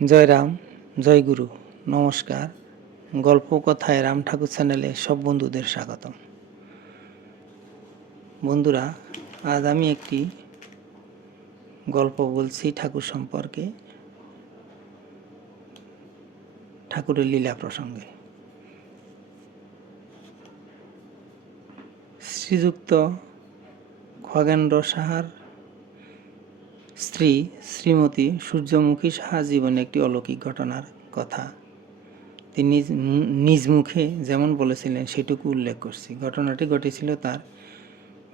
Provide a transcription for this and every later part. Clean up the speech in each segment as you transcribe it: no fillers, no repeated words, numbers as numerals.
জয় রাম, জয় গুরু, নমস্কার। গল্প কথায় রাম ঠাকুর চ্যানেলে সব বন্ধুদের স্বাগতম। বন্ধুরা, আজ আমি একটি গল্প বলছি ঠাকুর সম্পর্কে, ঠাকুরের লীলা প্রসঙ্গে। শ্রীযুক্ত খগেন্দ্র সাহার স্ত্রী শ্রীমতী সূর্যমুখী সাহা জীবনে একটি অলৌকিক ঘটনার কথা তিনি নিজ মুখে যেমন বলেছিলেন সেটুকু উল্লেখ করছি। ঘটনাটি ঘটেছিল তার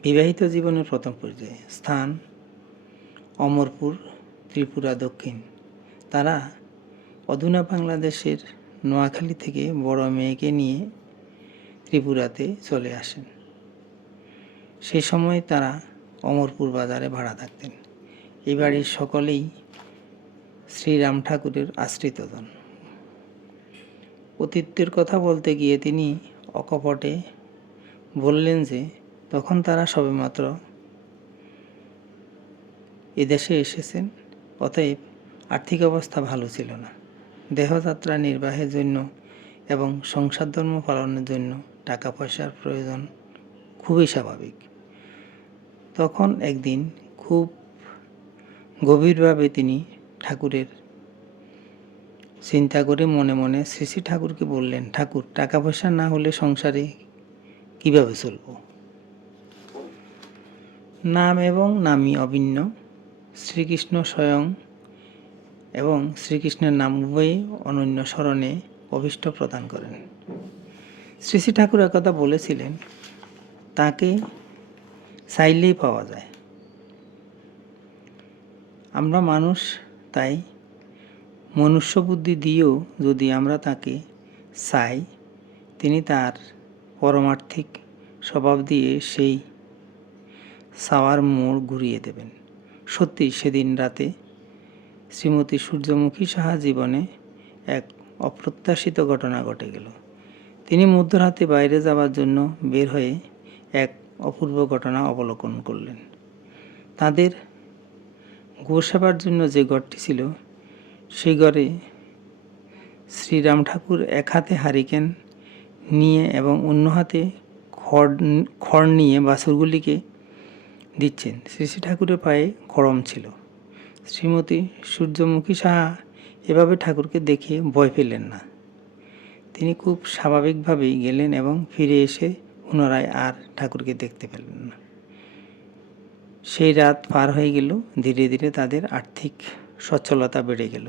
বিবাহিত জীবনের প্রথম পর্যায়ে। স্থান অমরপুর, ত্রিপুরা দক্ষিণ। তারা অধুনা বাংলাদেশের নোয়াখালী থেকে বড় মেয়েকে নিয়ে ত্রিপুরাতে চলে আসেন। সেই সময় তারা অমরপুর বাজারে ভাড়া থাকতেন। এই বাড়ির সকলেই শ্রীরাম ঠাকুরের আশ্রিতজন। অতীতের কথা বলতে গিয়ে তিনি অকপটে বললেন যে তখন তারা সবেমাত্র এদেশে এসেছেন, অতএব আর্থিক অবস্থা ভালো ছিল না। দেহযাত্রা নির্বাহের জন্য এবং সংসার ধর্ম পালনের জন্য টাকা পয়সার প্রয়োজন খুবই স্বাভাবিক। তখন একদিন খুব গভীরভাবে তিনি ঠাকুরের চিন্তা করে মনে মনে শ্রী শ্রী ঠাকুরকে বললেন, ঠাকুর, টাকা পয়সা না হলে সংসারে কিভাবে চলব? নাম এবং নামই অভিন্ন। শ্রীকৃষ্ণ স্বয়ং এবং শ্রীকৃষ্ণের নাম উভয়ই অনন্য স্মরণে অভীষ্ট প্রদান করেন। শ্রী শ্রী ঠাকুর একথা বলেছিলেন, তাকে চাইলেই পাওয়া যায়। আমরা মানুষ, তাই মনুষ্য বুদ্ধি দিয়েও যদি আমরা তাকে চাই, তিনি তার পরমার্থিক স্বভাব দিয়ে সেই চাওয়ার মোড় ঘুরিয়ে দেবেন। সত্যি সেদিন রাতে শ্রীমতী সূর্যমুখী সাহা জীবনে এক অপ্রত্যাশিত ঘটনা ঘটে গেল। তিনি মধ্যরাতে বাইরে যাওয়ার জন্য বের হয়ে এক অপূর্ব ঘটনা অবলোকন করলেন। তাদের গোসেবার জন্য যে ঘরটি ছিল, সেই ঘরে শ্রীরাম ঠাকুর এক হাতে হারিকেন নিয়ে এবং অন্য হাতে খড় নিয়ে বাছুরগুলিকে দিচ্ছেন। শ্রী শ্রী ঠাকুরের পায়ে খড়ম ছিল। শ্রীমতী সূর্যমুখী সাহা এভাবে ঠাকুরকে দেখে ভয় পেলেন না। তিনি খুব স্বাভাবিকভাবেই গেলেন এবং ফিরে এসে পুনরায় আর ঠাকুরকে দেখতে পেলেন না। সেই রাত পার হয়ে গেল। ধীরে ধীরে তাদের আর্থিক সচ্ছলতা বেড়ে গেল।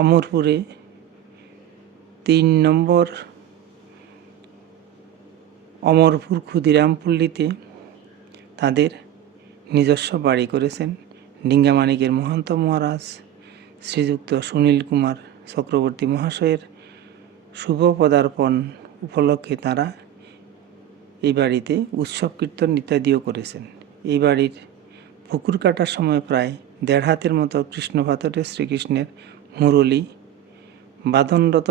অমরপুরে ৩ নম্বর অমরপুর ক্ষুদিরামপল্লীতে তাদের নিজস্ব বাড়ি করেছেন ডিঙ্গামানিকের মহন্ত মহারাজ শ্রীযুক্ত সুনীল কুমার চক্রবর্তী মহাশয়ের শুভ পদার্পণ উপলক্ষে তারা এই বাড়িতে উৎসব কীর্তন ইত্যাদিও করেছেন। এই বাড়ির পুকুর কাটার সময় প্রায় ১.৫ হাতের মতো কৃষ্ণপাথরের শ্রীকৃষ্ণের মুরলী বাদনরত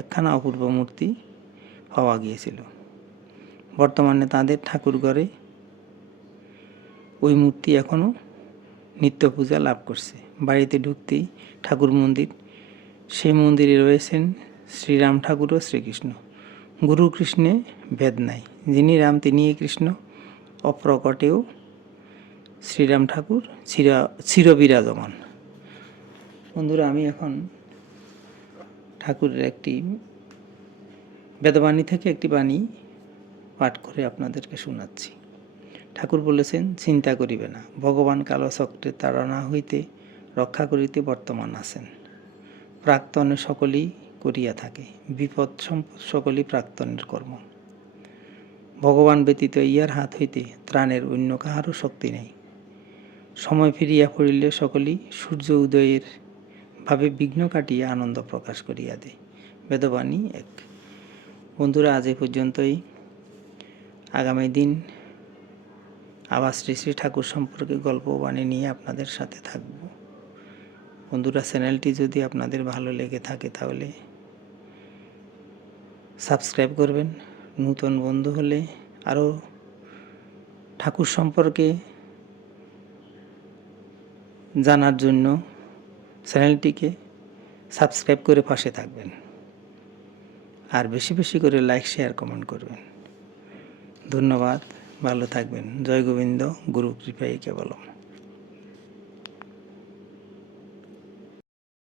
একখানা অপূর্ব মূর্তি পাওয়া গিয়েছিল। বর্তমানে তাদের ঠাকুর ঘরে ওই মূর্তি এখনও নিত্য পূজা লাভ করছে। বাড়িতে ঢুকতেই ঠাকুর মন্দির, সেই মন্দিরে রয়েছেন শ্রীরাম ঠাকুর ও শ্রীকৃষ্ণ। গুরু কৃষ্ণে ভেদ নাই, যিনি রাম তিনিই কৃষ্ণ। অপ্রকটেও শ্রীরাম ঠাকুর চিরবিরাজমান। বন্ধুরা, আমি এখন ঠাকুরের একটি বেদবাণী থেকে একটি বাণী পাঠ করে আপনাদেরকে শোনাচ্ছি। ঠাকুর বলেছেন, চিন্তা করিবে না, ভগবান কালচক্রের তাড়না হইতে রক্ষা করিতে বর্তমান আছেন। প্রাক্তনে সকলেই করিয়া থাকে, বিপদ সম্পদ সকলেই প্রাক্তনের কর্ম। ভগবান ব্যতীত ইহার হাত হইতে ত্রাণের অন্য কাহারও শক্তি নেই। সময় ফিরিয়া পড়িলে সকলেই সূর্য উদয়ের ভাবে বিঘ্ন কাটিয়া আনন্দ প্রকাশ করিয়া দেয়। বেদবাণী 1। বন্ধুরা, আজ এ পর্যন্তই। আগামী দিন আবার শ্রী শ্রী ঠাকুর সম্পর্কে গল্প বাণী নিয়ে আপনাদের সাথে থাকব। বন্ধুরা, চ্যানেলটি যদি আপনাদের ভালো লেগে থাকে তাহলে সাবস্ক্রাইব করবেন। নতুন বন্ধু হলে আরও ঠাকুর সম্পর্কে জানার জন্য চ্যানেলটিকে সাবস্ক্রাইব করে পাশে থাকবেন, আর বেশি বেশি করে লাইক, শেয়ার, কমেন্ট করবেন। ধন্যবাদ, ভালো থাকবেন। জয় গোবিন্দ, গুরু কৃপাই কেবলম।